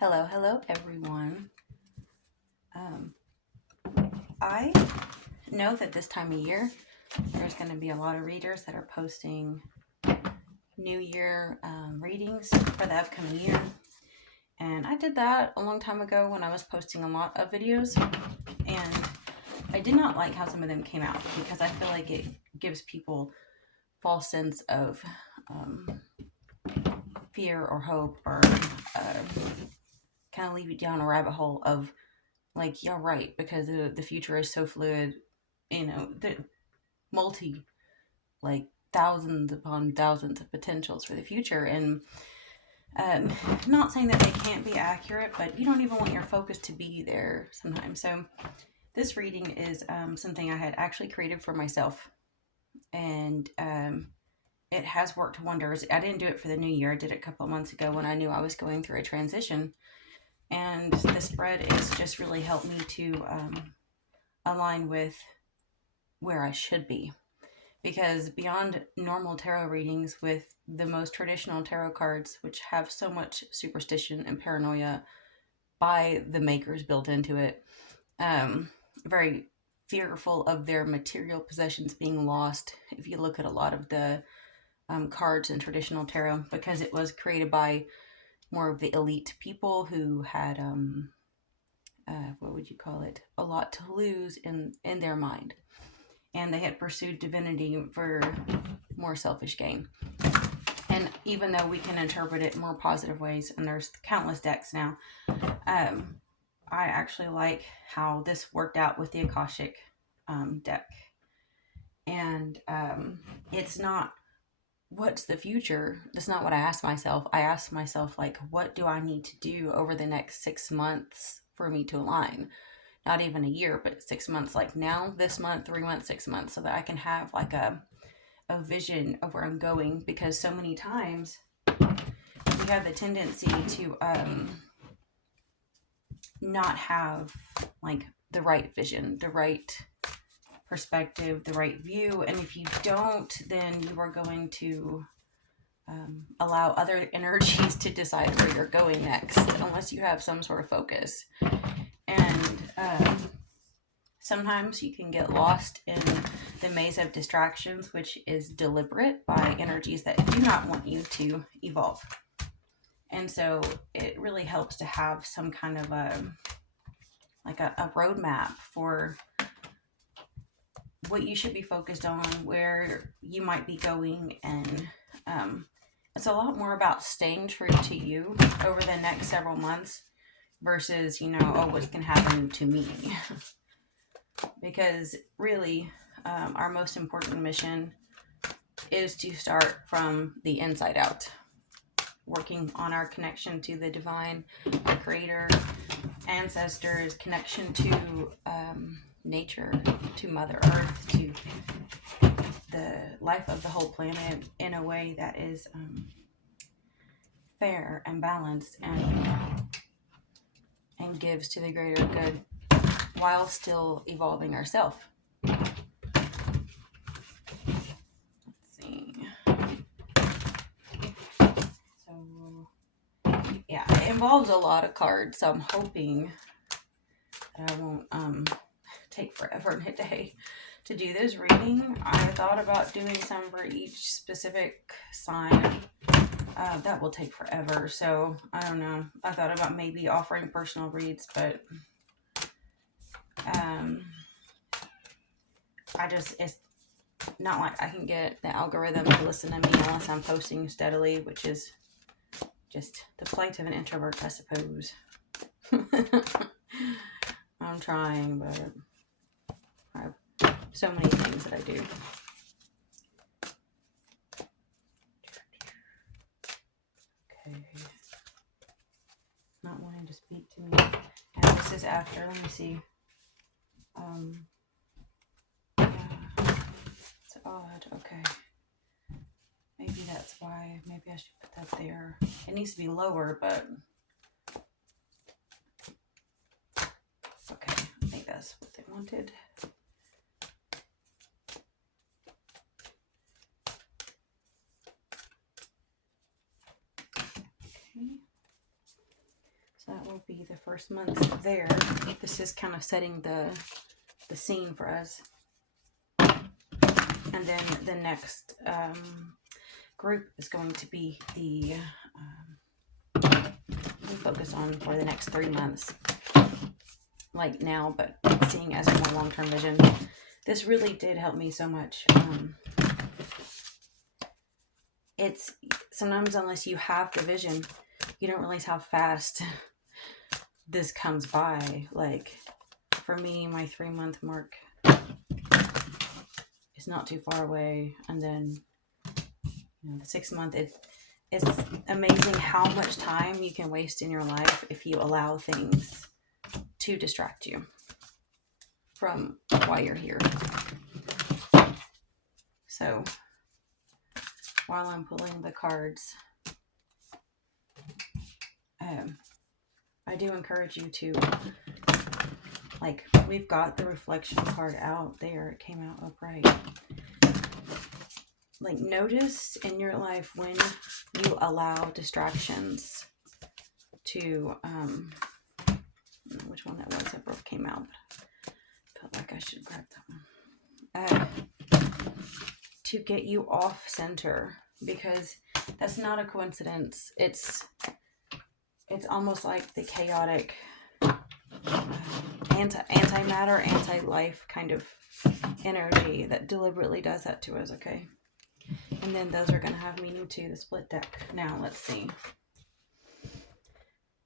Hello, everyone. Um, I know that this time of year, there's going to be a lot of readers that are posting New Year readings for the upcoming year. And I did that a long time ago when I was posting a lot of videos. And I did not like how some of them came out because I feel like it gives people false sense of fear or hope or kind of leave you down a rabbit hole of like, yeah, right, because the future is so fluid, the multi, like thousands upon thousands of potentials for the future. And not saying that they can't be accurate, but you don't even want your focus to be there sometimes. So this reading is something I had actually created for myself, and it has worked wonders. I didn't do it for the new year. I did it a couple of months ago when I knew I was going through a transition, and the spread is just really helped me to align with where I should be. Because beyond normal tarot readings with the most traditional tarot cards, which have so much superstition and paranoia by the makers built into it, very fearful of their material possessions being lost. If you look at a lot of the cards in traditional tarot, because it was created by more of the elite people who had what would you call it, a lot to lose in their mind, and they had pursued divinity for more selfish gain. And even though we can interpret it in more positive ways, and there's countless decks now, I actually like how this worked out with the Akashic deck. And it's not what's the future. That's not what I asked myself. I asked myself, like, what do I need to do over the next 6 months for me to align? Not even a year, but 6 months, like now, this month, 3 months, 6 months, so that I can have like a vision of where I'm going. Because so many times we have the tendency to not have like the right vision, the right perspective, the right view. And if you don't, then you are going to allow other energies to decide where you're going next, unless you have some sort of focus. And sometimes you can get lost in the maze of distractions, which is deliberate by energies that do not want you to evolve. And so it really helps to have some kind of a roadmap for what you should be focused on, where you might be going. And it's a lot more about staying true to you over the next several months versus, what's going to happen to me. Because really, our most important mission is to start from the inside out, working on our connection to the divine, the creator, ancestors, connection to nature, to Mother Earth, to the life of the whole planet in a way that is fair and balanced, and gives to the greater good while still evolving ourselves. Let's see. So, yeah, it involves a lot of cards, so I'm hoping that I won't take forever in a day to do this reading. I thought about doing some for each specific sign. That will take forever, so I don't know. I thought about maybe offering personal reads, but it's not like I can get the algorithm to listen to me unless I'm posting steadily, which is just the plight of an introvert, I suppose. I'm trying, but I have so many things that I do. Okay. Not wanting to speak to me. And this is after, let me see. Yeah, it's odd. Okay. Maybe that's why. Maybe I should put that there. It needs to be lower, but okay. I think that's what they wanted. Okay. So that will be the first month there. This is kind of setting the scene for us. And then the next group is going to be the we focus on for the next 3 months, like now, but seeing as a more long-term vision. This really did help me so much. It's sometimes, unless you have the vision, you don't realize how fast this comes by. Like for me, my 3-month mark is not too far away, and then the 6-month, it's amazing how much time you can waste in your life if you allow things to distract you from why you're here. So while I'm pulling the cards, I do encourage you to, like, we've got the reflection card out there. It came out upright. Like, notice in your life when you allow distractions to, which one that was that both came out. Felt like I should grab that one. To get you off center, because that's not a coincidence. It's almost like the chaotic antimatter, anti-life kind of energy that deliberately does that to us, okay? And then those are going to have meaning to the split deck. Now, let's see.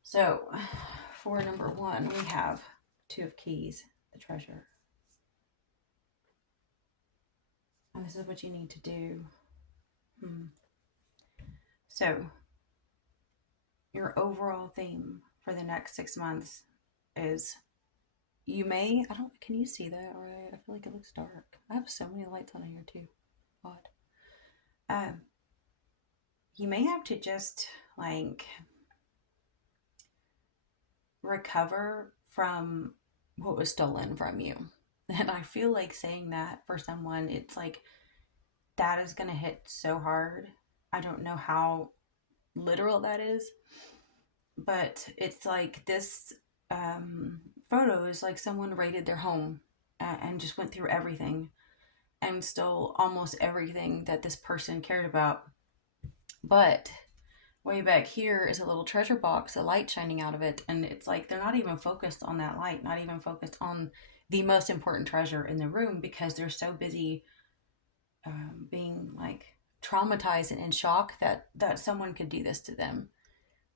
So, for number 1, we have 2 of Keys, the Treasure. And this is what you need to do. So, your overall theme for the next 6 months is, can you see that? Or I feel like it looks dark. I have so many lights on here too. Odd. You may have to just like recover from what was stolen from you. And I feel like saying that for someone, it's like that is going to hit so hard. I don't know how literal that is, but it's like this photo is like someone raided their home and just went through everything and stole almost everything that this person cared about. But way back here is a little treasure box, a light shining out of it, and it's like they're not even focused on that light, not even focused on the most important treasure in the room, because they're so busy being like traumatized and in shock that someone could do this to them,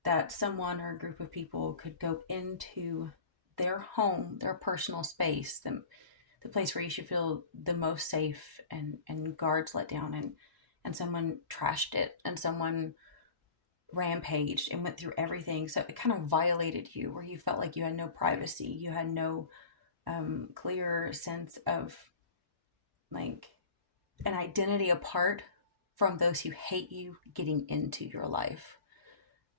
that someone or a group of people could go into their home, their personal space, the place where you should feel the most safe, and guards let down, and someone trashed it, and someone rampaged and went through everything. So it kind of violated you, where you felt like you had no privacy, you had no clear sense of like an identity apart from those who hate you getting into your life.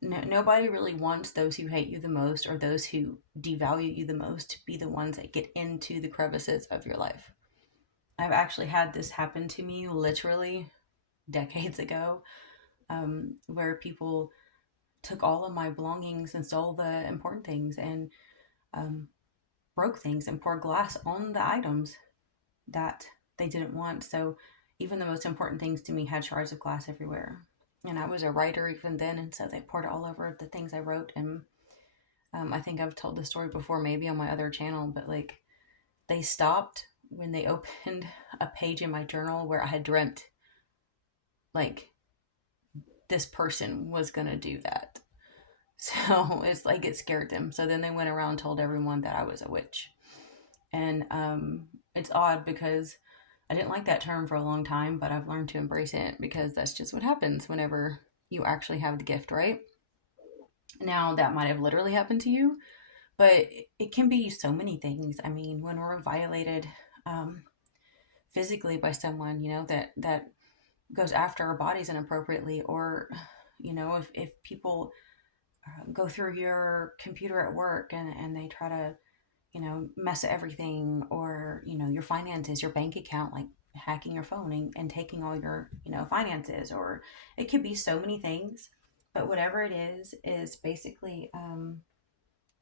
Nobody really wants those who hate you the most or those who devalue you the most to be the ones that get into the crevices of your life. I've actually had this happen to me literally decades ago, where people took all of my belongings and stole the important things, and broke things and poured glass on the items that they didn't want. So even the most important things to me had shards of glass everywhere. And I was a writer even then, and so they poured it all over the things I wrote. And I think I've told the story before, maybe on my other channel, but like they stopped when they opened a page in my journal where I had dreamt like this person was gonna do that. So it's like it scared them. So then they went around and told everyone that I was a witch. And it's odd because I didn't like that term for a long time, but I've learned to embrace it, because that's just what happens whenever you actually have the gift, right? Now, that might have literally happened to you, but it can be so many things. I mean, when we're violated physically by someone, that goes after our bodies inappropriately, or, if people go through your computer at work and they try to, mess everything, or, your finances, your bank account, like hacking your phone and taking all your, finances, or it could be so many things. But whatever it is basically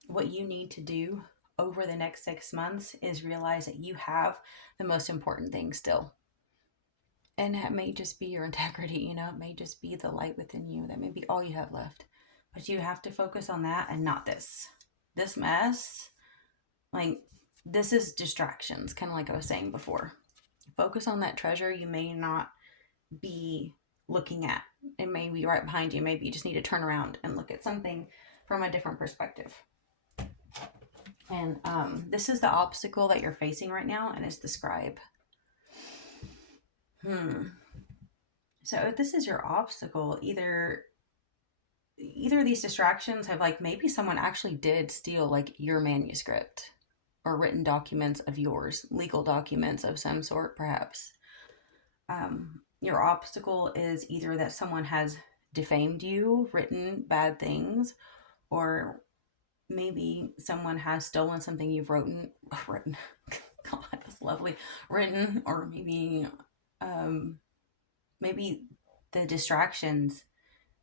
what you need to do over the next 6 months is realize that you have the most important thing still. And that may just be your integrity, it may just be the light within you. That may be all you have left. But you have to focus on that and not this. This mess, like, this is distractions, kind of like I was saying before. Focus on that treasure you may not be looking at. It may be right behind you. Maybe you just need to turn around and look at something from a different perspective. And this is the obstacle that you're facing right now, and it's the scribe. So if this is your obstacle, either of these distractions have, like, maybe someone actually did steal, like, your manuscript or written documents of yours, legal documents of some sort, perhaps. Your obstacle is either that someone has defamed you, written bad things, or maybe someone has stolen something you've written. God, that's lovely. Written, or maybe the distractions,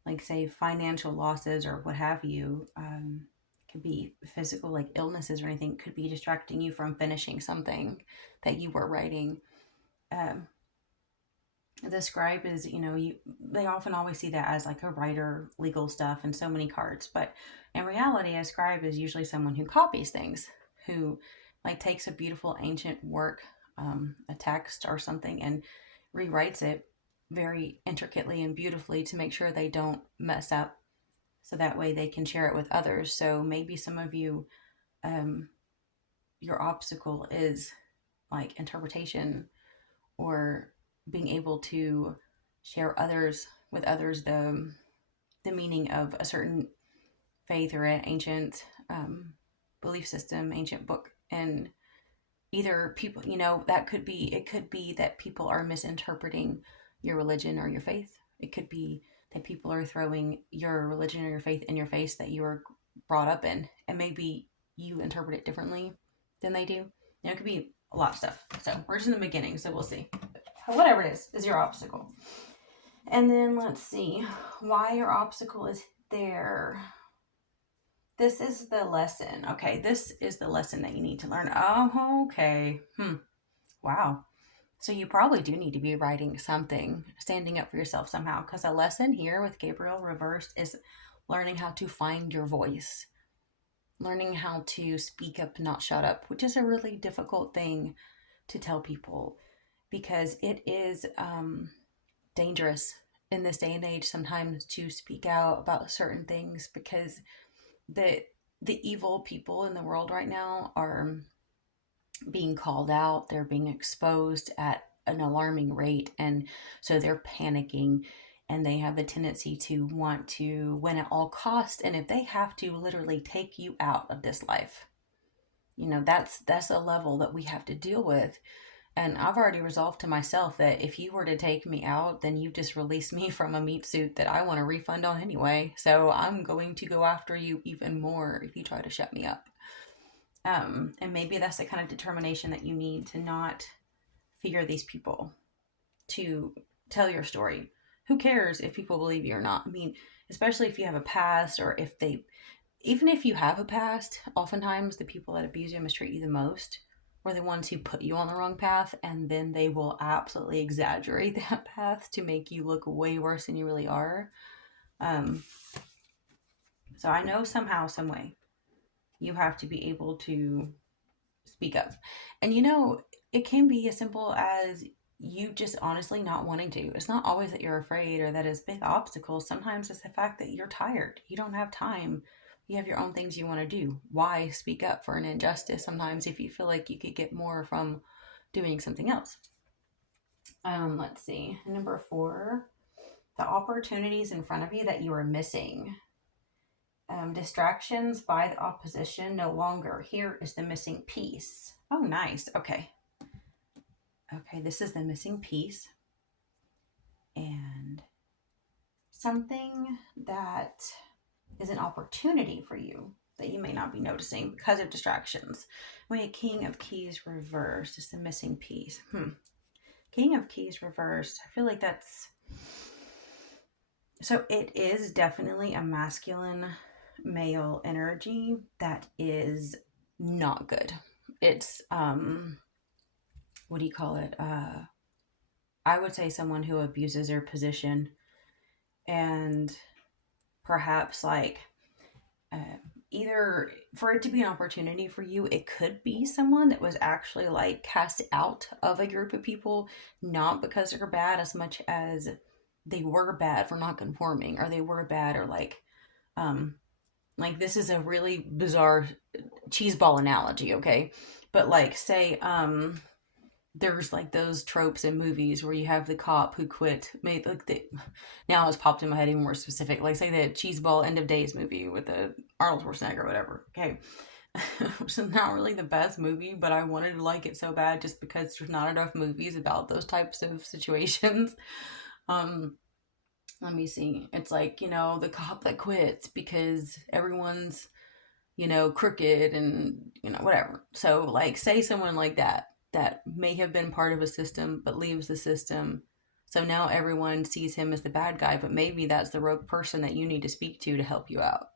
like, say, financial losses or what have you, could be physical, like illnesses or anything, could be distracting you from finishing something that you were writing. The scribe is, they often always see that as like a writer, legal stuff, and so many cards. But in reality, a scribe is usually someone who copies things, who, like, takes a beautiful ancient work, a text or something, and rewrites it very intricately and beautifully to make sure they don't mess up, so that way they can share it with others. So maybe some of you, your obstacle is like interpretation, or being able to share with others the meaning of a certain faith or an ancient belief system, ancient book. And either people, it could be that people are misinterpreting your religion or your faith. It could be that people are throwing your religion or your faith in your face that you were brought up in, and maybe you interpret it differently than they do. It could be a lot of stuff. So we're just in the beginning, so we'll see. Whatever it is your obstacle. And then let's see why your obstacle is there. This is the lesson. Okay, this is the lesson that you need to learn. Oh, okay. Wow. So you probably do need to be writing something, standing up for yourself somehow, because a lesson here with Gabriel reversed is learning how to find your voice, learning how to speak up, not shut up, which is a really difficult thing to tell people, because it is dangerous in this day and age sometimes to speak out about certain things, because the evil people in the world right now are being called out. They're being exposed at an alarming rate, and so they're panicking, and they have the tendency to want to win at all costs. And if they have to literally take you out of this life, that's a level that we have to deal with. And I've already resolved to myself that if you were to take me out, then you just released me from a meat suit that I want a refund on anyway. So I'm going to go after you even more if you try to shut me up. And maybe that's the kind of determination that you need to not fear these people, to tell your story. Who cares if people believe you or not? I mean, especially if you have a past, or even if you have a past, oftentimes the people that abuse you and mistreat you the most were the ones who put you on the wrong path, and then they will absolutely exaggerate that path to make you look way worse than you really are. So I know somehow, some way, you have to be able to speak up. And it can be as simple as you just honestly not wanting to. It's not always that you're afraid or that it's big obstacles. Sometimes it's the fact that you're tired. You don't have time. You have your own things you want to do. Why speak up for an injustice sometimes if you feel like you could get more from doing something else? Let's see. Number 4, the opportunities in front of you that you are missing. Distractions by the opposition no longer. Here is the missing piece. Oh, nice. Okay, this is the missing piece. And something that is an opportunity for you that you may not be noticing because of distractions. Wait, King of Keys reversed is the missing piece. King of Keys reversed. I feel like that's... So it is definitely a masculine male energy that is not good. It's what do you call it? I would say someone who abuses their position, and perhaps like uh, either for it to be an opportunity for you, it could be someone that was actually like cast out of a group of people, not because they're bad as much as they were bad for not conforming, or they were bad, or um like this is a really bizarre cheese ball analogy, okay? But like say there's like those tropes in movies where you have the cop who quit made like the now it's popped in my head even more specific, like say the cheese ball end of days movie with the Arnold Schwarzenegger or whatever, okay? Which is not really the best movie, but I wanted to like it so bad just because there's not enough movies about those types of situations. um Let me see, it's like, the cop that quits because everyone's, crooked and, whatever. So, like, say someone like that may have been part of a system but leaves the system. So now everyone sees him as the bad guy, but maybe that's the rogue person that you need to speak to help you out.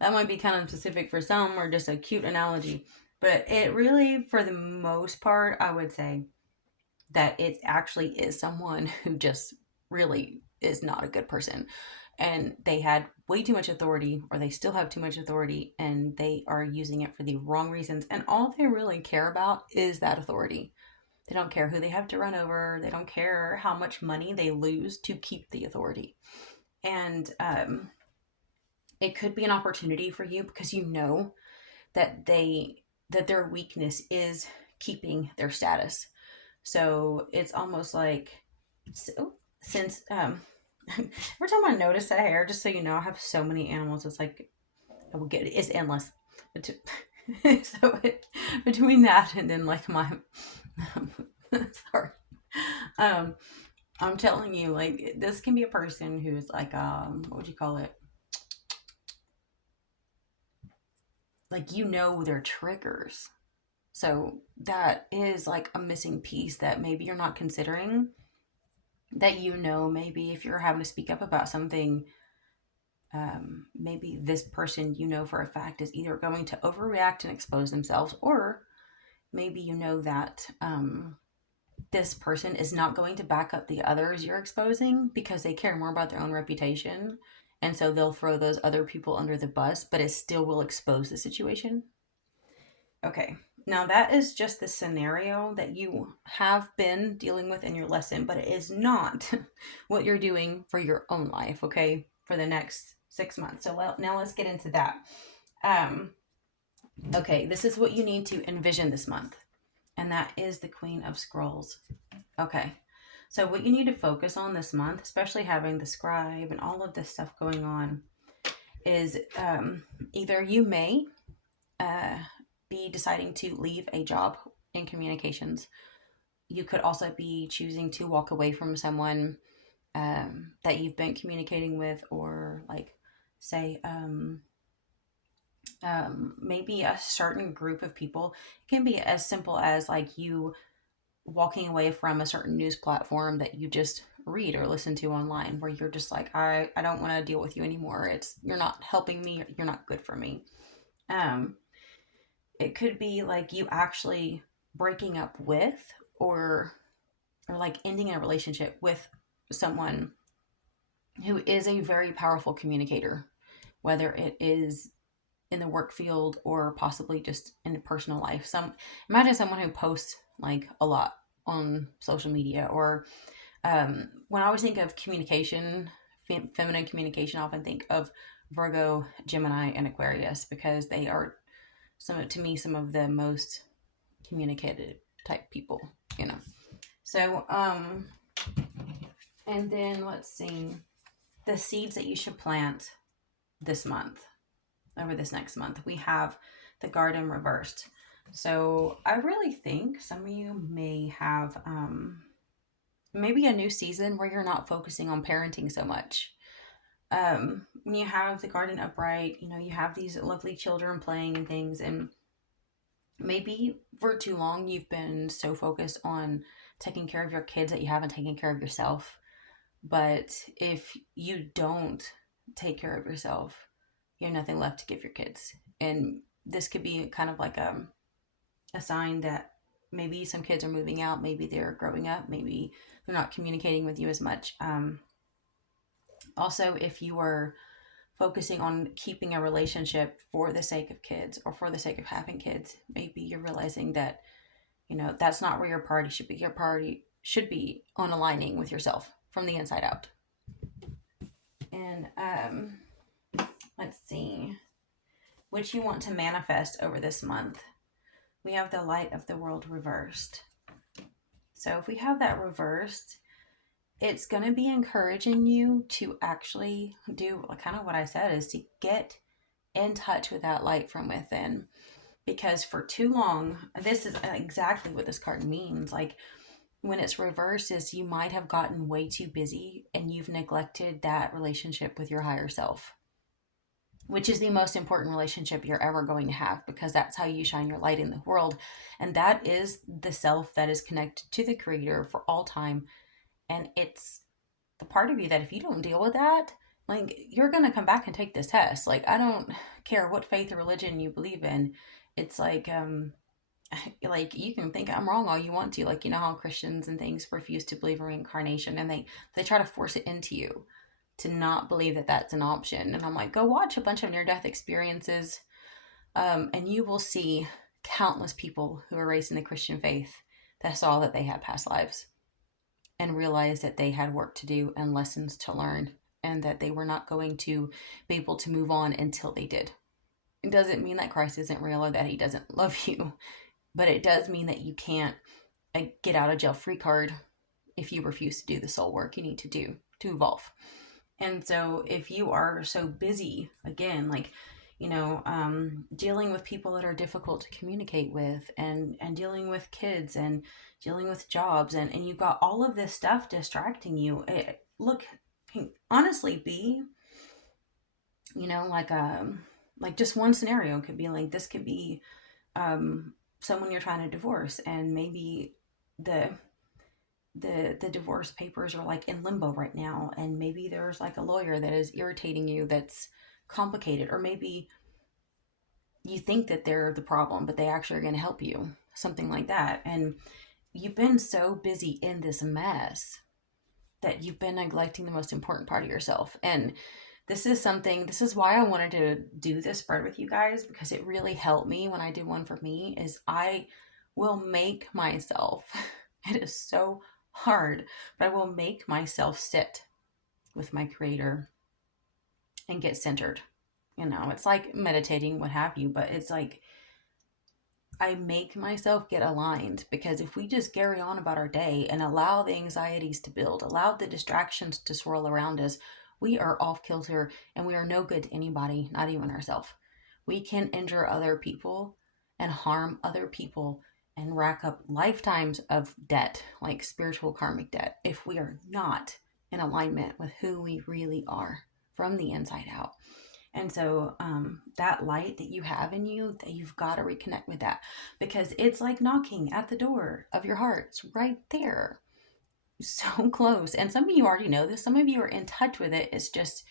That might be kind of specific for some or just a cute analogy, but it really, for the most part, I would say that it actually is someone who just really is not a good person, and they had way too much authority, or they still have too much authority, and they are using it for the wrong reasons, and all they really care about is that authority. They don't care who they have to run over. They don't care how much money they lose to keep the authority. And it could be an opportunity for you because you know that their weakness is keeping their status. So it's almost like, so, since every time I notice that hair, just so you know, I have so many animals. It's like I will get it's endless. So between that and then like my sorry, um, I'm telling you, like this can be a person who's like what would you call it? Like their triggers. So that is like a missing piece that maybe you're not considering, that maybe if you're having to speak up about something, maybe this person for a fact is either going to overreact and expose themselves, or maybe that this person is not going to back up the others you're exposing because they care more about their own reputation, and so they'll throw those other people under the bus, but it still will expose the situation. Okay, now that is just the scenario that you have been dealing with in your lesson, but it is not what you're doing for your own life, okay, for the next 6 months. So now let's get into that. Um, okay, this is what you need to envision this month, and that is the Queen of Scrolls. Okay, so what you need to focus on this month, especially having the scribe and all of this stuff going on, is either you may uh, be deciding to leave a job in communications. You could also be choosing to walk away from someone that you've been communicating with, or like say maybe a certain group of people. It can be as simple as like you walking away from a certain news platform that you just read or listen to online, where you're just like, I don't want to deal with you anymore. You're not helping me, you're not good for me. um it could be like you actually breaking up with, or like ending a relationship with someone who is a very powerful communicator, whether it is in the work field or possibly just in personal life. Imagine someone who posts like a lot on social media, or when I always think of communication, feminine communication, I often think of Virgo, Gemini, and Aquarius, because they are to me some of the most communicative type people, you know. So and then let's see, the seeds that you should plant this month, over this next month. We have the garden reversed. So I really think some of you may have maybe a new season where you're not focusing on parenting so much. When you have the garden upright, you have these lovely children playing and things, and maybe for too long you've been so focused on taking care of your kids that you haven't taken care of yourself. But if you don't take care of yourself, you have nothing left to give your kids. And this could be kind of like a sign that maybe some kids are moving out, maybe they're growing up, maybe they're not communicating with you as much. Also, if you are focusing on keeping a relationship for the sake of kids or for the sake of having kids, maybe you're realizing that, that's not where your priority should be. Your priority should be on aligning with yourself from the inside out. And let's see, what you want to manifest over this month. We have the light of the world reversed. So if we have that reversed, it's going to be encouraging you to actually do kind of what I said, is to get in touch with that light from within. Because for too long, this is exactly what this card means. Like, when it's reversed, is you might have gotten way too busy and you've neglected that relationship with your higher self, which is the most important relationship you're ever going to have, because that's how you shine your light in the world. And that is the self that is connected to the creator for all time. And it's the part of you that if you don't deal with that, like, you're going to come back and take this test. Like, I don't care what faith or religion you believe in. It's like you can think I'm wrong all you want to. Like, how Christians and things refuse to believe in reincarnation, and they try to force it into you to not believe that that's an option. And I'm like, go watch a bunch of near-death experiences, and you will see countless people who are raised in the Christian faith that saw that they had past lives and realized that they had work to do and lessons to learn, and that they were not going to be able to move on until they did. It doesn't mean that Christ isn't real or that he doesn't love you, but it does mean that you can't get out of jail free card if you refuse to do the soul work you need to do to evolve. And so if you are so busy, again, like, dealing with people that are difficult to communicate with, and dealing with kids, and dealing with jobs, and you've got all of this stuff distracting you, look, can honestly be, like just one scenario could be like, this could be someone you're trying to divorce, and maybe the divorce papers are like in limbo right now, and maybe there's like a lawyer that is irritating you that's complicated, or maybe you think that they're the problem but they actually are going to help you, something like that. And you've been so busy in this mess that you've been neglecting the most important part of yourself. And this is why I wanted to do this spread with you guys, because it really helped me when I did one for me. Is I will make myself it is so hard, but I will make myself sit with my creator and get centered. It's like meditating, what have you, but it's like I make myself get aligned, because if we just carry on about our day and allow the anxieties to build, allow the distractions to swirl around us, we are off kilter and we are no good to anybody, not even ourselves. We can injure other people and harm other people and rack up lifetimes of debt, like spiritual karmic debt, if we are not in alignment with who we really are from the inside out. And so that light that you have in you, that you've got to reconnect with that, because it's like knocking at the door of your heart. It's right there, so close. And some of you already know this. Some of you are in touch with it. It's just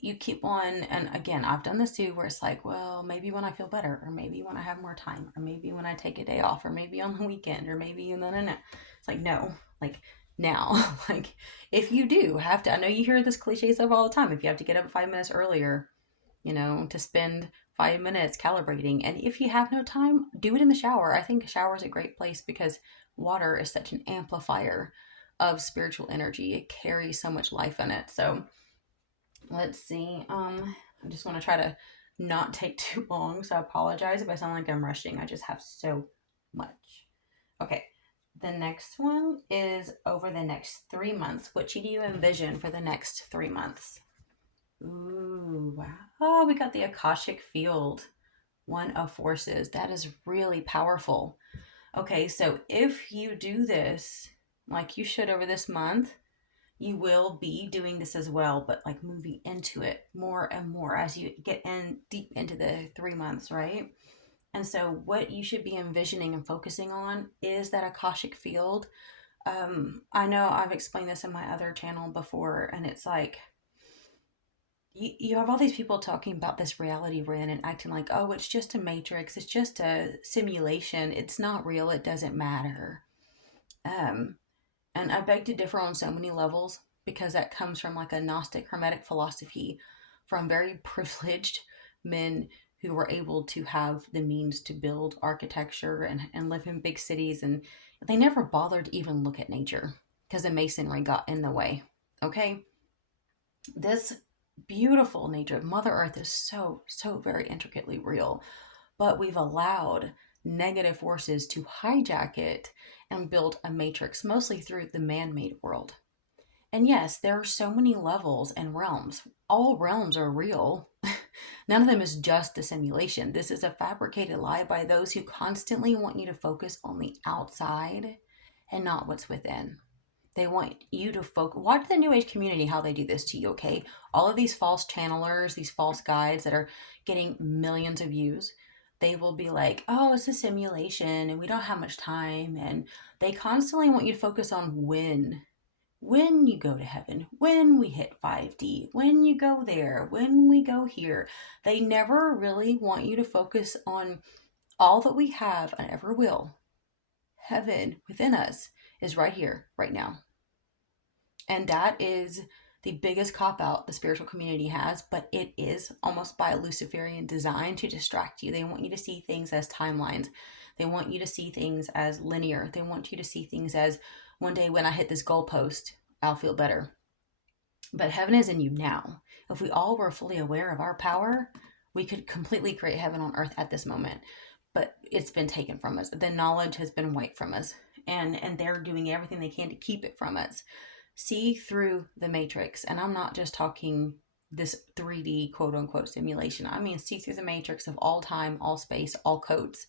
you keep on. And again, I've done this too, where it's like, well, maybe when I feel better, or maybe when I have more time, or maybe when I take a day off, or maybe on the weekend, or maybe no. It's like, no, like now. Like, if you do have to, I know you hear this cliche stuff all the time. If you have to get up 5 minutes earlier, to spend 5 minutes calibrating. And if you have no time, do it in the shower. I think a shower is a great place, because water is such an amplifier of spiritual energy. It carries so much life in it. So let's see. I just want to try to not take too long. So I apologize if I sound like I'm rushing. I just have so much. Okay. The next one is over the next 3 months. What do you envision for the next 3 months? Ooh, wow. Oh, we got the Akashic Field, one of forces. That is really powerful. Okay, so if you do this like you should over this month, you will be doing this as well, but like moving into it more and more as you get in deep into the 3 months, right? And so what you should be envisioning and focusing on is that Akashic Field. I know I've explained this in my other channel before, and it's like, you have all these people talking about this reality we're in and acting like, oh, it's just a matrix, it's just a simulation, it's not real, it doesn't matter. Um, and I beg to differ on so many levels because that comes from like a Gnostic Hermetic philosophy from very privileged men who were able to have the means to build architecture and live in big cities. And they never bothered to even look at nature because the masonry got in the way. Okay? This beautiful nature of Mother Earth is so, so very intricately real, but we've allowed negative forces to hijack it and build a matrix, mostly through the man made world. And yes, there are so many levels and realms. All realms are real. None of them is just a simulation. This is a fabricated lie by those who constantly want you to focus on the outside and not what's within. They want you to focus. Watch the New Age community how they do this to you, okay? All of these false channelers, these false guides that are getting millions of views, they will be like, oh, it's a simulation and we don't have much time. And they constantly want you to focus on when you go to heaven, when we hit 5D, when you go there, when we go here. They never really want you to focus on all that we have and ever will. Heaven within us is right here, right now. And that is the biggest cop out the spiritual community has, but it is almost by a Luciferian design to distract you. They want you to see things as timelines. They want you to see things as linear. They want you to see things as one day when I hit this goalpost, I'll feel better. But heaven is in you now. If we all were fully aware of our power, we could completely create heaven on earth at this moment. But it's been taken from us. The knowledge has been wiped from us. And they're doing everything they can to keep it from us. See through the matrix. And I'm not just talking this 3D quote unquote simulation. I mean, see through the matrix of all time, all space, all codes.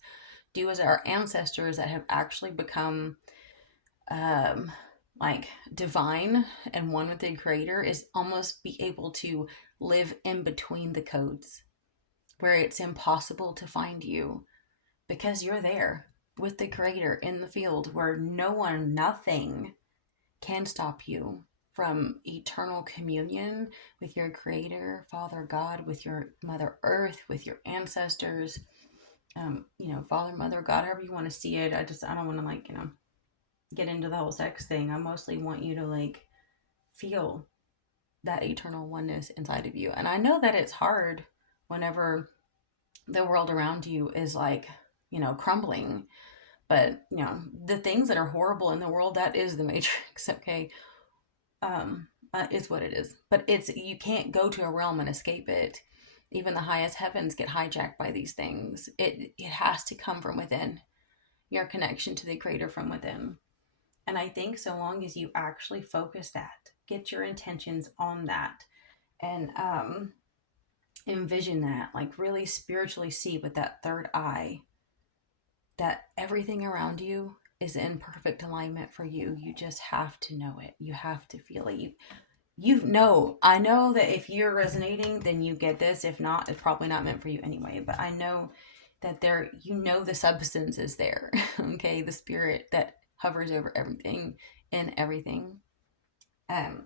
Do as our ancestors that have actually become um, like divine and one with the creator is almost be able to live in between the codes where it's impossible to find you because you're there with the creator in the field where no one, nothing can stop you from eternal communion with your creator, Father God, with your Mother Earth, with your ancestors, Father, Mother, God, however you want to see it. I don't want to get into the whole sex thing. I mostly want you to feel that eternal oneness inside of you. And I know that it's hard whenever the world around you is crumbling. But the things that are horrible in the world, that is the matrix, okay? Is what it is. But you can't go to a realm and escape it. Even the highest heavens get hijacked by these things. It has to come from within. Your connection to the creator from within. And I think so long as you actually focus that, get your intentions on that, and envision that, really spiritually see with that third eye that everything around you is in perfect alignment for you. You just have to know it. You have to feel it. I know that if you're resonating, then you get this. If not, it's probably not meant for you anyway. But I know that the substance is there. Okay, the spirit that hovers over everything and everything. Um,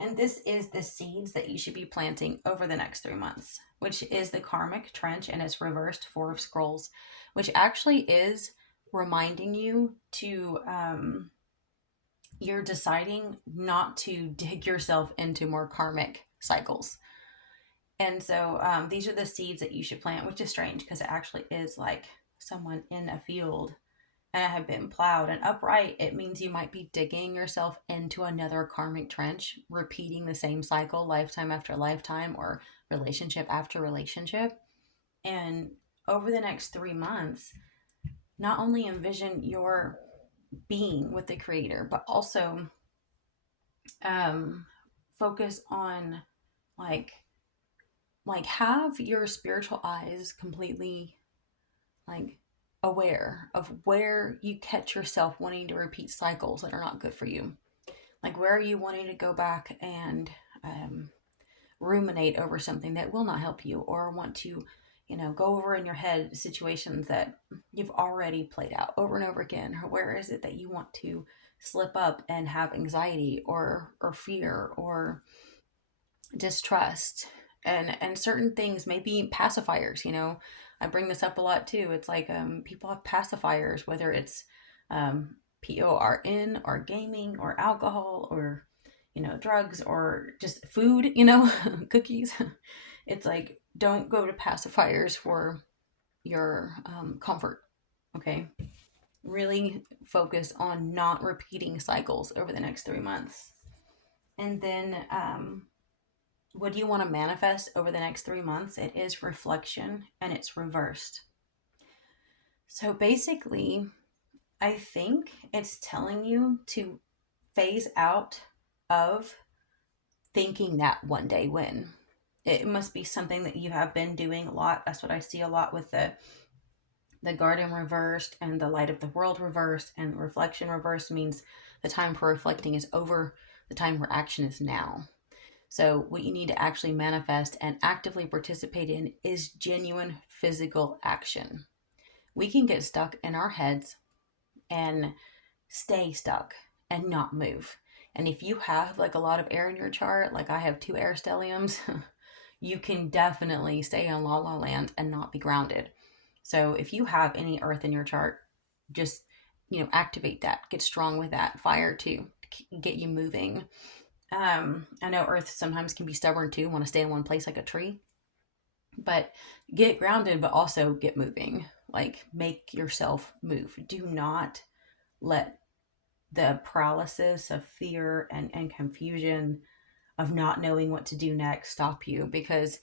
and this is the seeds that you should be planting over the next 3 months, which is the karmic trench and its reversed Four of Scrolls, which actually is reminding you to you're deciding not to dig yourself into more karmic cycles. And so these are the seeds that you should plant, which is strange because it actually is like someone in a field and it had been plowed and upright. It means you might be digging yourself into another karmic trench, repeating the same cycle lifetime after lifetime or relationship after relationship. And over the next 3 months, not only envision your being with the creator, but also focus on like have your spiritual eyes completely aware of where you catch yourself wanting to repeat cycles that are not good for you. Where are you wanting to go back and ruminate over something that will not help you, or want to go over in your head situations that you've already played out over and over again? Or where is it that you want to slip up and have anxiety or fear or distrust? and certain things may be pacifiers. I bring this up a lot too. It's like people have pacifiers, whether it's PORN or gaming or alcohol or drugs or just food, cookies. It's like, don't go to pacifiers for your comfort. Okay, really focus on not repeating cycles over the next 3 months. And then what do you want to manifest over the next 3 months? It is reflection, and it's reversed. So basically, I think it's telling you to phase out of thinking that one day win. It must be something that you have been doing a lot. That's what I see a lot with the garden reversed and the light of the world reversed, and reflection reversed means the time for reflecting is over, the time for action is now. So what you need to actually manifest and actively participate in is genuine physical action. We can get stuck in our heads and stay stuck and not move. And if you have like a lot of air in your chart, like I have 2 air stelliums, you can definitely stay in la la land and not be grounded. So if you have any earth in your chart, just activate that, get strong with that. Fire too, get you moving. I know earth sometimes can be stubborn too, want to stay in one place like a tree, but get grounded, but also get moving. Like, make yourself move. Do not let the paralysis of fear and confusion of not knowing what to do next stop you, because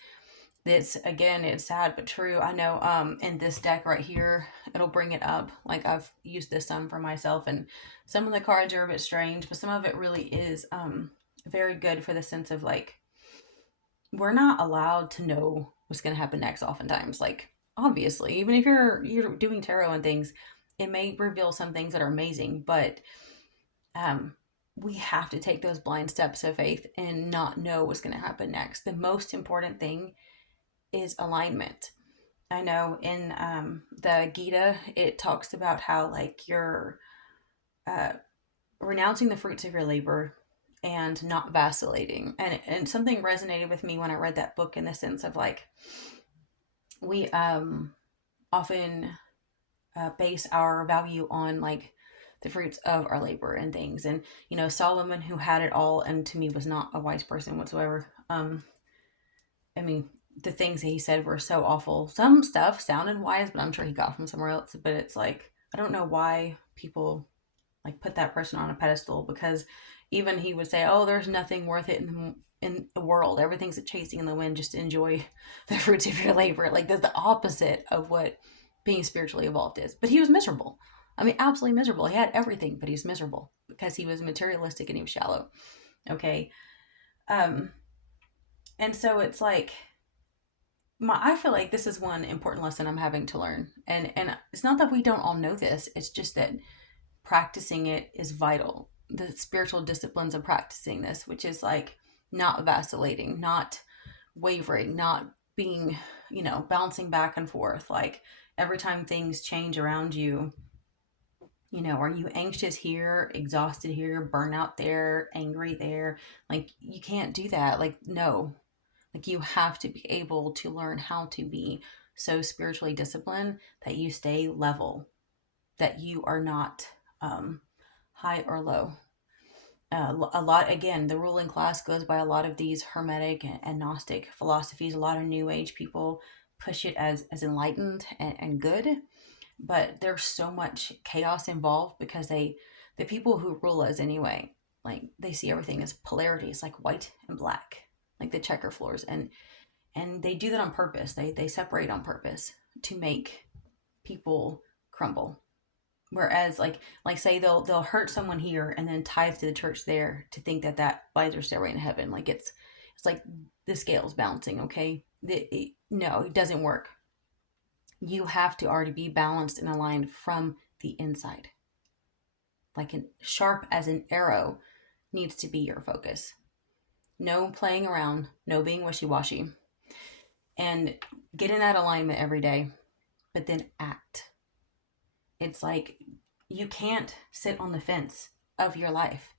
this, again, it's sad but true. I know in this deck right here, it'll bring it up. Like, I've used this some for myself, and some of the cards are a bit strange, but some of it really is very good for the sense of like, we're not allowed to know what's going to happen next oftentimes. Like, obviously, even if you're doing tarot and things, it may reveal some things that are amazing, but we have to take those blind steps of faith and not know what's going to happen next. The most important thing is alignment. I know in the Gita, it talks about how like you're renouncing the fruits of your labor and not vacillating. And something resonated with me when I read that book, in the sense of like, we often base our value on like the fruits of our labor and things. And Solomon, who had it all, and to me was not a wise person whatsoever. I mean, the things that he said were so awful. Some stuff sounded wise, but I'm sure he got from somewhere else. But it's like, I don't know why people like put that person on a pedestal, because even he would say, "Oh, there's nothing worth it in the world. Everything's a chasing in the wind. Just enjoy the fruits of your labor." Like, that's the opposite of what being spiritually evolved is. But he was miserable. I mean, absolutely miserable. He had everything, but he was miserable because he was materialistic and he was shallow. Okay. And so it's like, I feel like this is one important lesson I'm having to learn. And it's not that we don't all know this. It's just that practicing it is vital. The spiritual disciplines of practicing this, which is like not vacillating, not wavering, not being, bouncing back and forth. Like, every time things change around you, are you anxious here, exhausted here, burnout there, angry there? Like, you can't do that. Like, no. Like, you have to be able to learn how to be so spiritually disciplined that you stay level, that you are not high or low. A lot, again, the ruling class goes by a lot of these hermetic and Gnostic philosophies. A lot of New Age people push it as enlightened and good, but there's so much chaos involved, because the people who rule us anyway, like, they see everything as polarities, like white and black, like the checker floors, and they do that on purpose. They separate on purpose to make people crumble. Whereas, like say they'll hurt someone here and then tithe to the church there to think that buys their stairway in heaven. Like, it's like the scale's balancing. Okay, no, it doesn't work. You have to already be balanced and aligned from the inside. Like, sharp as an arrow needs to be your focus. No playing around, no being wishy-washy, and get in that alignment every day, but then act. It's like, you can't sit on the fence of your life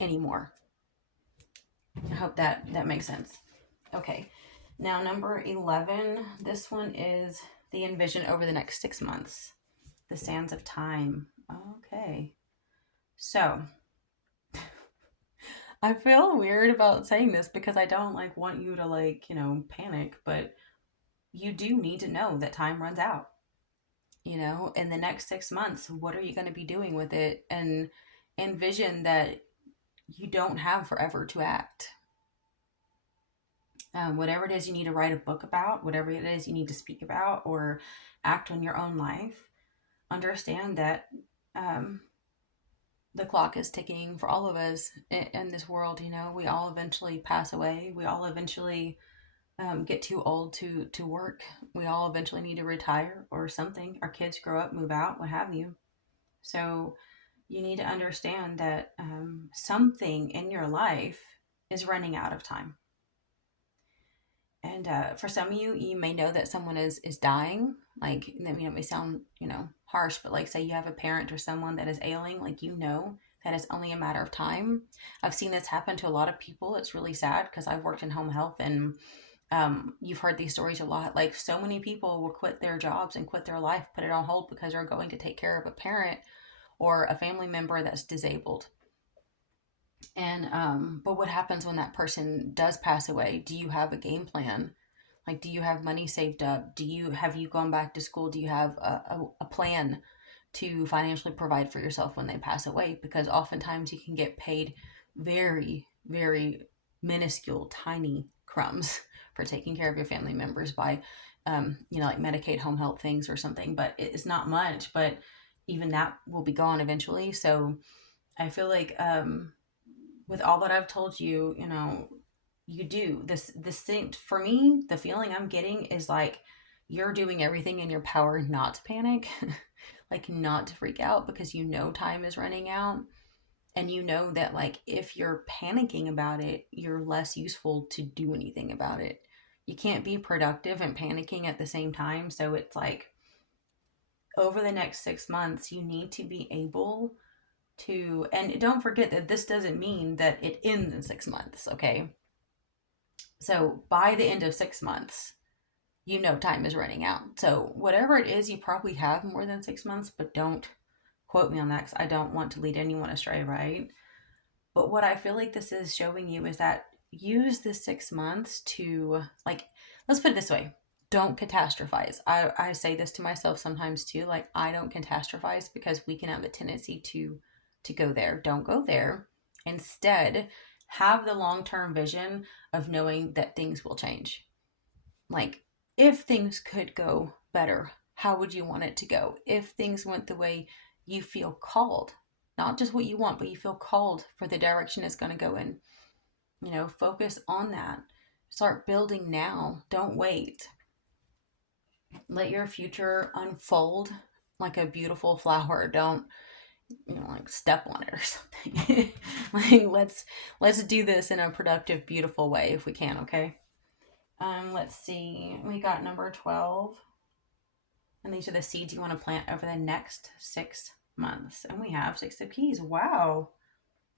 anymore. I hope that makes sense. Okay. Now, number 11, this one is the envision over the next 6 months, the sands of time. Okay. So, I feel weird about saying this because I don't like want you to panic, but you do need to know that time runs out. In the next 6 months, what are you going to be doing with it? And envision that you don't have forever to act. Whatever it is you need to write a book about, whatever it is you need to speak about or act on your own life, understand that um, the clock is ticking for all of us in this world. We all eventually pass away. We all eventually get too old to work. We all eventually need to retire or something. Our kids grow up, move out, what have you. So you need to understand that something in your life is running out of time. And for some of you, you may know that someone is dying. Like, it may sound, harsh, but like, say you have a parent or someone that is ailing, like, that it's only a matter of time. I've seen this happen to a lot of people. It's really sad because I've worked in home health, and you've heard these stories a lot. Like, so many people will quit their jobs and quit their life, put it on hold because they're going to take care of a parent or a family member that's disabled. And but what happens when that person does pass away? Do you have a game plan? Like, do you have money saved up? Have you gone back to school? Do you have a plan to financially provide for yourself when they pass away? Because oftentimes you can get paid very, very minuscule, tiny crumbs for taking care of your family members by, like Medicaid, home health things or something. But it's not much. But even that will be gone eventually. So I feel like with all that I've told you, you do this thing. For me, the feeling I'm getting is like you're doing everything in your power not to panic, like not to freak out, because time is running out, and that, like, if you're panicking about it, you're less useful to do anything about it. You can't be productive and panicking at the same time. So it's like, over the next 6 months, you need to be able to, and don't forget that this doesn't mean that it ends in 6 months, okay? So by the end of 6 months, time is running out. So whatever it is, you probably have more than 6 months, but don't quote me on that because I don't want to lead anyone astray, right? But what I feel like this is showing you is that use the 6 months to, like, let's put it this way. Don't catastrophize. I say this to myself sometimes too. Like, I don't catastrophize because we can have a tendency to go there. Don't go there. Instead, have the long-term vision of knowing that things will change. Like, if things could go better, how would you want it to go? If things went the way you feel called, not just what you want, but you feel called for the direction it's going to go in, focus on that. Start building now. Don't wait. Let your future unfold like a beautiful flower. Don't like step on it or something. Like, let's do this in a productive, beautiful way if we can, okay? Let's see. We got number 12. And these are the seeds you want to plant over the next 6 months. And we have 6 of keys. Wow.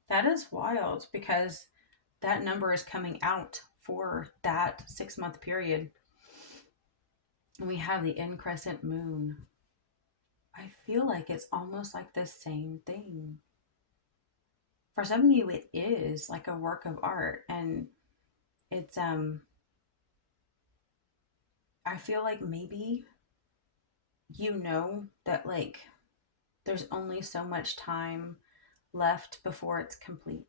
That is wild because that number is coming out for that 6-month period. And we have the increscent moon. I feel like it's almost like the same thing. For some of you, it is like a work of art. And it's, I feel like maybe that, like, there's only so much time left before it's complete.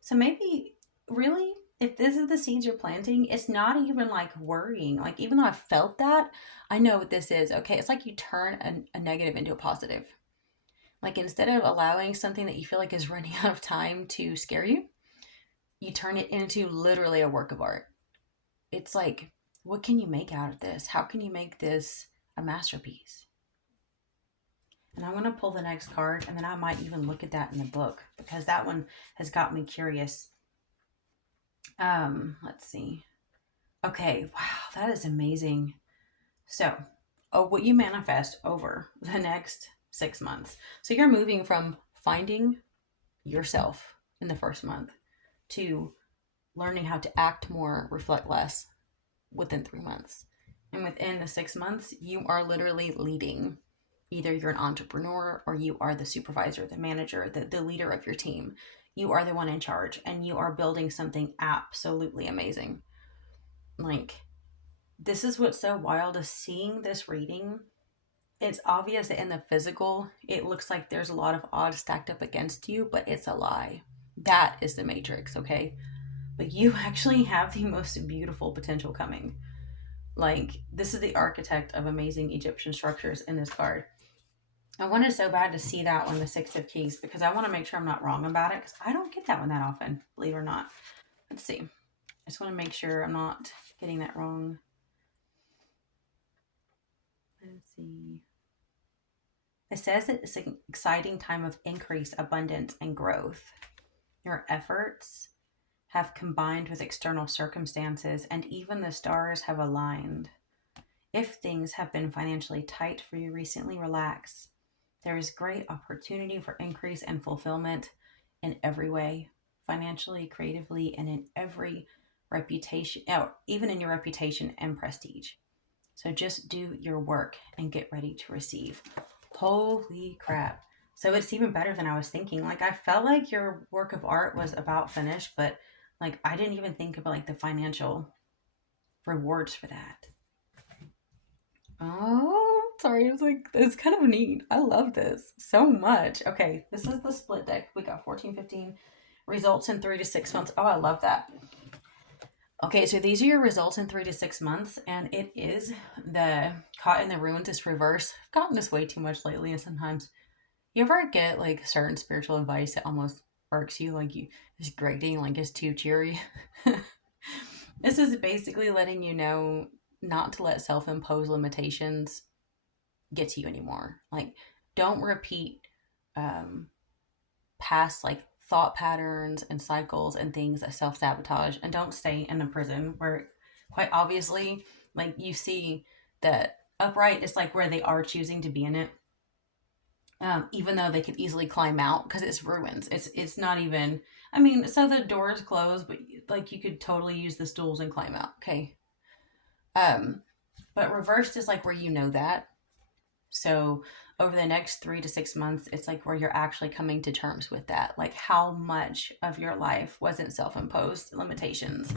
So maybe, really, if this is the seeds you're planting, it's not even like worrying. Like, even though I felt that, I know what this is. Okay, it's like you turn a negative into a positive. Like, instead of allowing something that you feel like is running out of time to scare you, you turn it into literally a work of art. It's like, what can you make out of this? How can you make this a masterpiece? And I'm going to pull the next card, and then I might even look at that in the book because that one has got me curious. Let's see. Okay, wow, that is amazing. So, what you manifest over the next 6 months. So you're moving from finding yourself in the first month to learning how to act more, reflect less, within 3 months. And within the 6 months, you are literally leading. Either you're an entrepreneur or you are the supervisor, the manager, the leader of your team. You are the one in charge and you are building something absolutely amazing. Like, this is what's so wild is seeing this reading. It's obvious that in the physical, it looks like there's a lot of odds stacked up against you, but it's a lie. That is the matrix, okay? But you actually have the most beautiful potential coming. Like, this is the architect of amazing Egyptian structures in this card. I wanted so bad to see that one, the Six of Keys, because I want to make sure I'm not wrong about it, because I don't get that one that often, believe it or not. Let's see. I just want to make sure I'm not getting that wrong. Let's see. It says that it's an exciting time of increase, abundance, and growth. Your efforts have combined with external circumstances, and even the stars have aligned. If things have been financially tight for you recently, relax. There is great opportunity for increase and fulfillment in every way, financially, creatively, and in every reputation, even in your reputation and prestige. So just do your work and get ready to receive. Holy crap. So it's even better than I was thinking. Like, I felt like your work of art was about finished, but like I didn't even think about like the financial rewards for that. Oh, sorry. It was like, it's kind of neat. I love this so much. Okay, this is the split deck. We got 14, 15 results in 3 to 6 months. Oh, I love that. Okay, so these are your results in 3 to 6 months, and it is the Caught in the Ruins is reverse. I've gotten this way too much lately, and sometimes you ever get like certain spiritual advice that almost irks you, like you is grating, like it's too cheery. This is basically letting you know not to let self-imposed limitations get to you anymore. Like, don't repeat um, past like thought patterns and cycles and things that self-sabotage, and don't stay in a prison where quite obviously like you see that upright is like where they are choosing to be in it, even though they could easily climb out because it's ruins. It's not even. I mean, so the doors closed, but like you could totally use the stools and climb out. Okay. Um, but reversed is like where you know that. So over the next 3 to 6 months, it's like where you're actually coming to terms with that. Like how much of your life wasn't self-imposed limitations.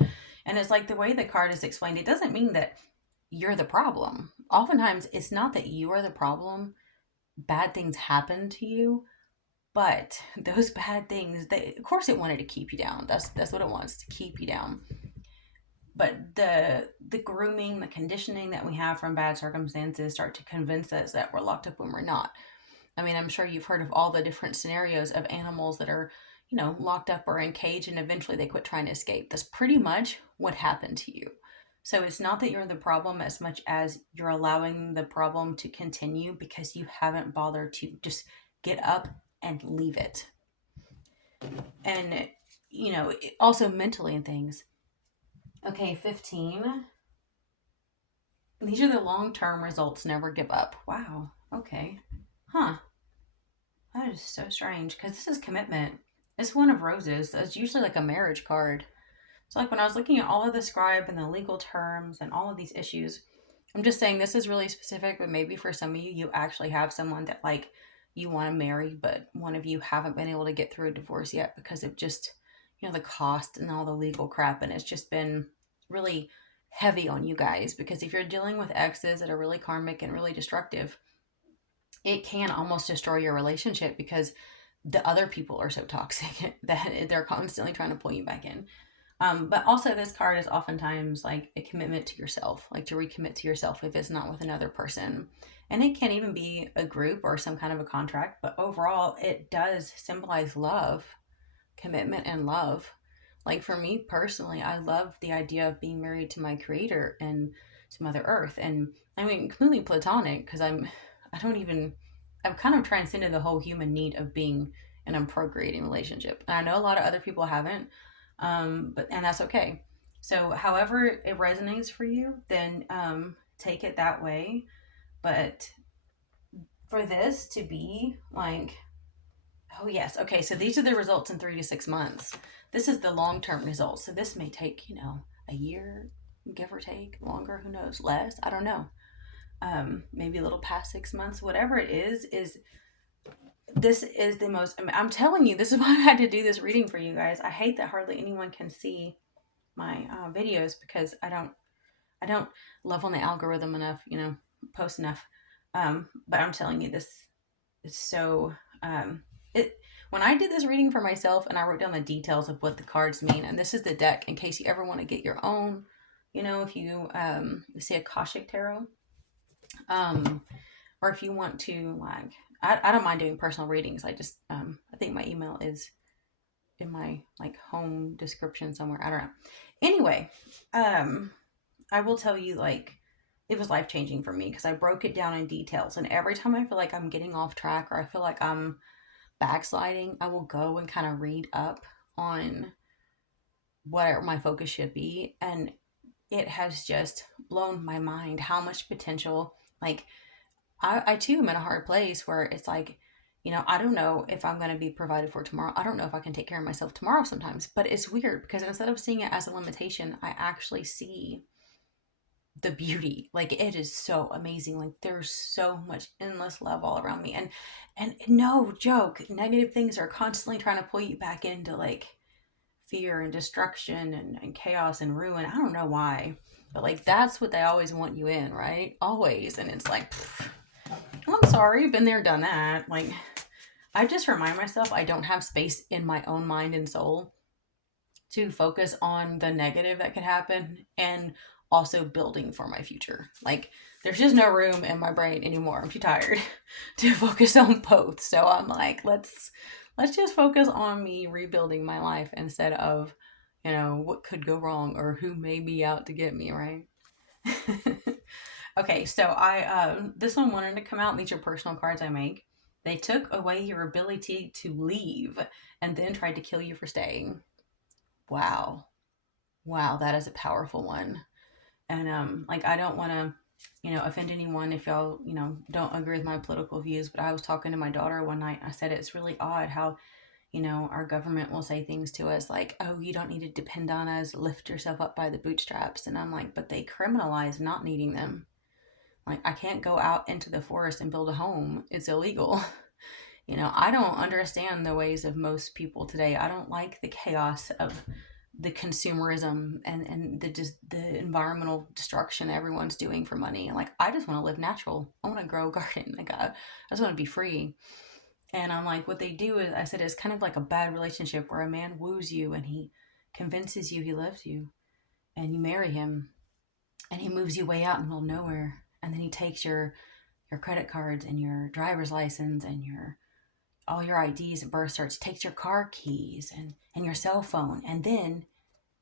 And it's like the way the card is explained, it doesn't mean that you're the problem. Oftentimes it's not that you are the problem. Bad things happen to you, but those bad things, they of course it wanted to keep you down. That's what it wants, to keep you down. But the grooming, the conditioning that we have from bad circumstances start to convince us that we're locked up when we're not. I mean, I'm sure you've heard of all the different scenarios of animals that are, locked up or in cage and eventually they quit trying to escape. That's pretty much what happened to you. So it's not that you're the problem as much as you're allowing the problem to continue because you haven't bothered to just get up and leave it. And, also mentally and things. Okay, 15. These are the long term results. Never give up. Wow. Okay. Huh. That is so strange because this is commitment. It's one of roses. It's usually like a marriage card. So, like when I was looking at all of the scribe and the legal terms and all of these issues, I'm just saying this is really specific, but maybe for some of you, you actually have someone that like you want to marry, but one of you haven't been able to get through a divorce yet because of just, the cost and all the legal crap. And it's just been really heavy on you guys because if you're dealing with exes that are really karmic and really destructive, it can almost destroy your relationship because the other people are so toxic that they're constantly trying to pull you back in. But also, this card is oftentimes like a commitment to yourself, like to recommit to yourself if it's not with another person. And it can even be a group or some kind of a contract, but overall, it does symbolize love, commitment, and love. Like for me personally, I love the idea of being married to my creator and to Mother Earth. And I mean, completely platonic because I don't even, I've kind of transcended the whole human need of being in a procreating relationship. And I know a lot of other people haven't, and that's okay. So, however it resonates for you, then take it that way. But for this to be like, oh, yes, okay, so these are the results in 3 to 6 months. This is the long term results. So, this may take, a year, give or take, longer, who knows, less, I don't know. Maybe a little past 6 months, whatever it is this is the most, I mean, I'm telling you, this is why I had to do this reading for you guys. I hate that hardly anyone can see my videos because I don't love on the algorithm enough, post enough. But I'm telling you, this is so, it, when I did this reading for myself and I wrote down the details of what the cards mean, and this is the deck in case you ever want to get your own, if you see Akashic Tarot, or if you want to, like, I don't mind doing personal readings. I just, I think my email is in my, like, home description somewhere. I don't know. Anyway, I will tell you, like, it was life changing for me because I broke it down in details. And every time I feel like I'm getting off track or I feel like I'm backsliding, I will go and kind of read up on whatever my focus should be. And it has just blown my mind how much potential, like, I too am in a hard place where it's like, I don't know if I'm going to be provided for tomorrow. I don't know if I can take care of myself tomorrow sometimes. But it's weird because instead of seeing it as a limitation, I actually see the beauty. Like, it is so amazing. Like, there's so much endless love all around me. And no joke, negative things are constantly trying to pull you back into, like, fear and destruction and chaos and ruin. I don't know why. But, like, that's what they always want you in, right? Always. And it's like, I'm sorry, been there, done that. Like, I just remind myself I don't have space in my own mind and soul to focus on the negative that could happen and also building for my future. Like, there's just no room in my brain anymore. I'm too tired to focus on both. So I'm like, let's just focus on me rebuilding my life instead of, what could go wrong or who may be out to get me, right? Okay, so this one wanted to come out. These are personal cards I make. They took away your ability to leave and then tried to kill you for staying. Wow. Wow, that is a powerful one. And like, I don't want to, offend anyone if y'all, don't agree with my political views, but I was talking to my daughter one night. I said it's really odd how, our government will say things to us like, oh, you don't need to depend on us, lift yourself up by the bootstraps. And I'm like, but they criminalize not needing them. Like, I can't go out into the forest and build a home. It's illegal. I don't understand the ways of most people today. I don't like the chaos of the consumerism and the environmental destruction everyone's doing for money. And, like, I just want to live natural. I want to grow a garden. Like, I just want to be free. And I'm like, what they do is, I said, it's kind of like a bad relationship where a man woos you and he convinces you he loves you, and you marry him, and he moves you way out in the middle of nowhere, and then he takes your credit cards and your driver's license and your all your IDs and birth certs, takes your car keys and your cell phone, and then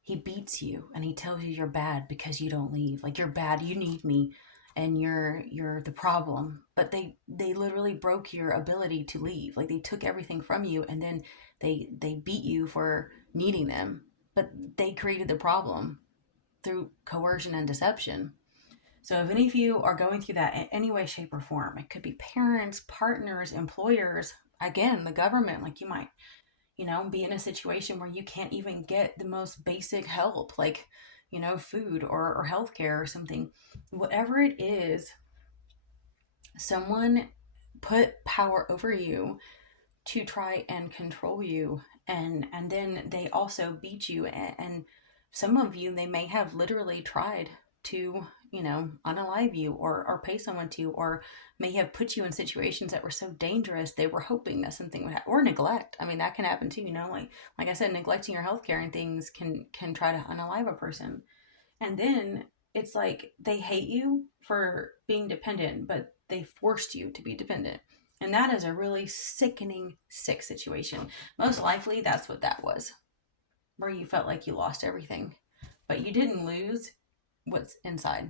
he beats you and he tells you you're bad because you don't leave. Like, you're bad, you need me, and you're the problem. But they literally broke your ability to leave. Like, they took everything from you, and then they beat you for needing them. But they created the problem through coercion and deception. So if any of you are going through that in any way, shape, or form, it could be parents, partners, employers, again, the government. Like, you might, be in a situation where you can't even get the most basic help, like, food or healthcare or something. Whatever it is, someone put power over you to try and control you, and then they also beat you, and some of you, they may have literally tried to, unalive you, or pay someone to, or may have put you in situations that were so dangerous they were hoping that something would happen. Or neglect, I mean, that can happen too, like I said, neglecting your healthcare and things can try to unalive a person. And then it's like they hate you for being dependent, but they forced you to be dependent. And that is a really sickening, sick situation. Most likely, that's what that was, where you felt like you lost everything, but you didn't lose what's inside.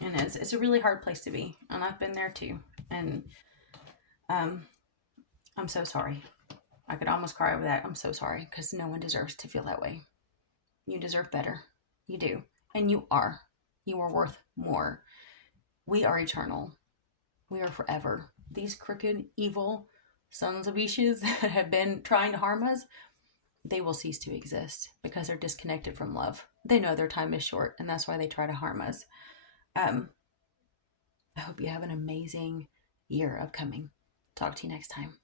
And it's a really hard place to be. And I've been there too. And um, I'm so sorry. I could almost cry over that. I'm so sorry, because no one deserves to feel that way. You deserve better. You do. And you are. You are worth more. We are eternal. We are forever. These crooked, evil sons of bitches that have been trying to harm us, they will cease to exist because they're disconnected from love. they know their time is short, and that's why they try to harm us. Um, I hope you have an amazing year upcoming. Talk to you next time.